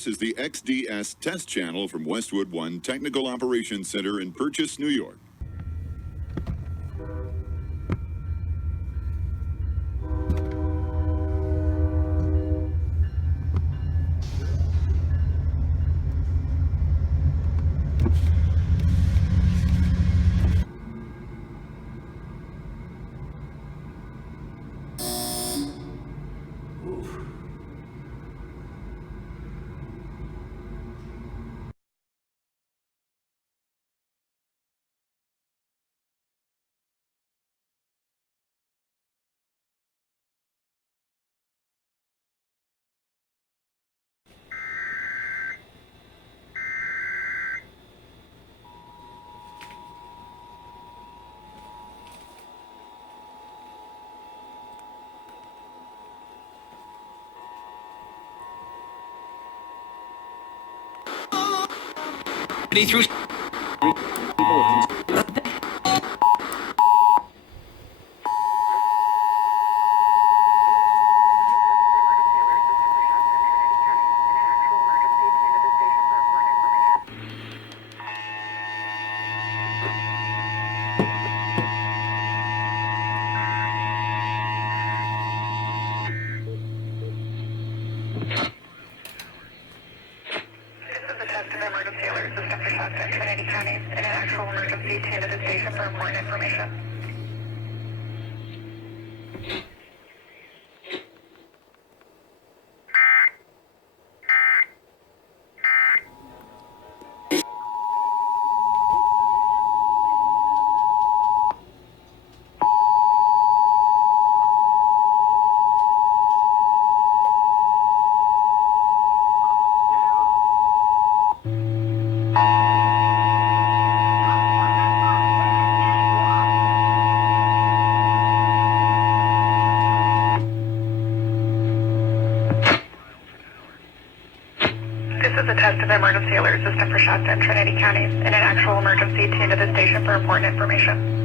This is the XDS test channel from Westwood One Technical Operations Center in Purchase, New York. Through emergency alert system for Shasta and Trinity counties in an actual emergency to the station for important information. This is a test of emergency alert system for Shasta and Trinity counties in an actual emergency to the station for important information.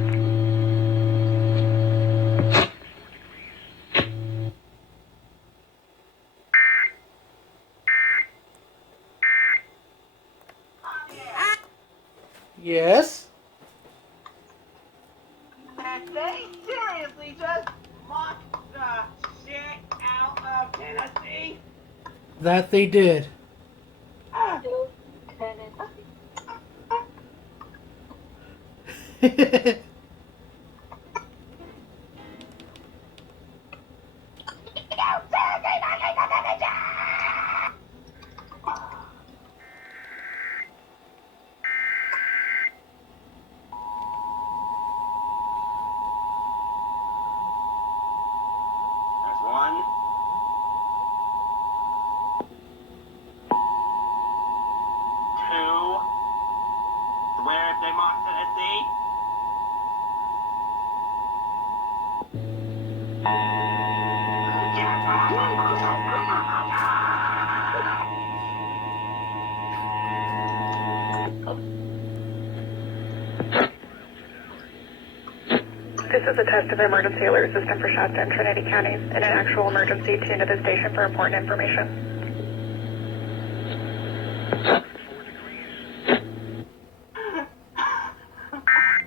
Yes? They seriously just locked the shit out of Tennessee? That they did. That's one. Two. Where they marked Tennessee? This is a test of emergency alert system for Shasta and Trinity counties in an actual emergency to the station for important information.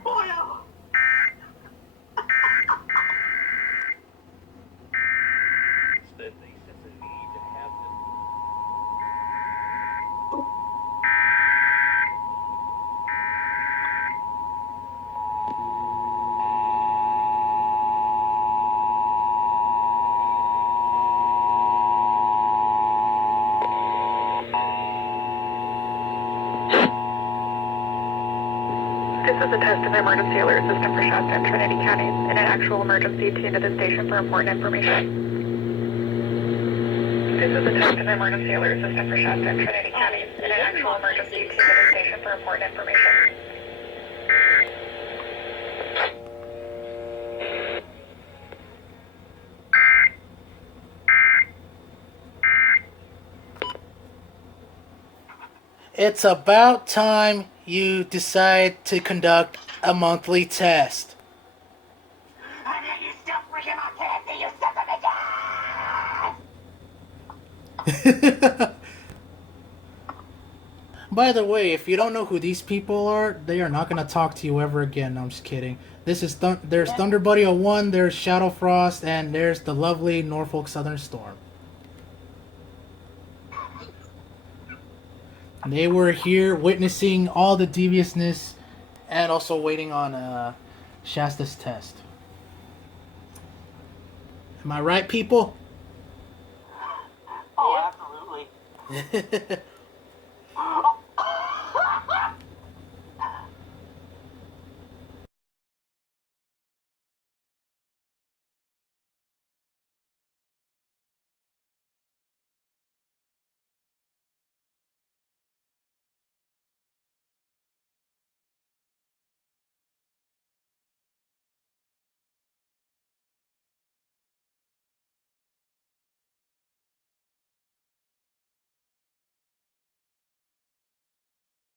Oil! This is a test of emergency alert system for Shasta and Trinity counties in an actual emergency to the station for important information. This is a test of emergency alert system for Shasta and Trinity counties in an actual emergency to the station for important information. It's about time you decide to conduct a monthly test. I know you still freaking on Tennessee, you son of a gun! By the way, if you don't know who these people are, they are not gonna talk to you ever again. No, I'm just kidding. This is there's Thunder Buddy 01, there's Shadow Frost, and there's the lovely Norfolk Southern Storm. They were here witnessing all the deviousness and also waiting on Shasta's test. Am I right, people? Oh, absolutely. Oh,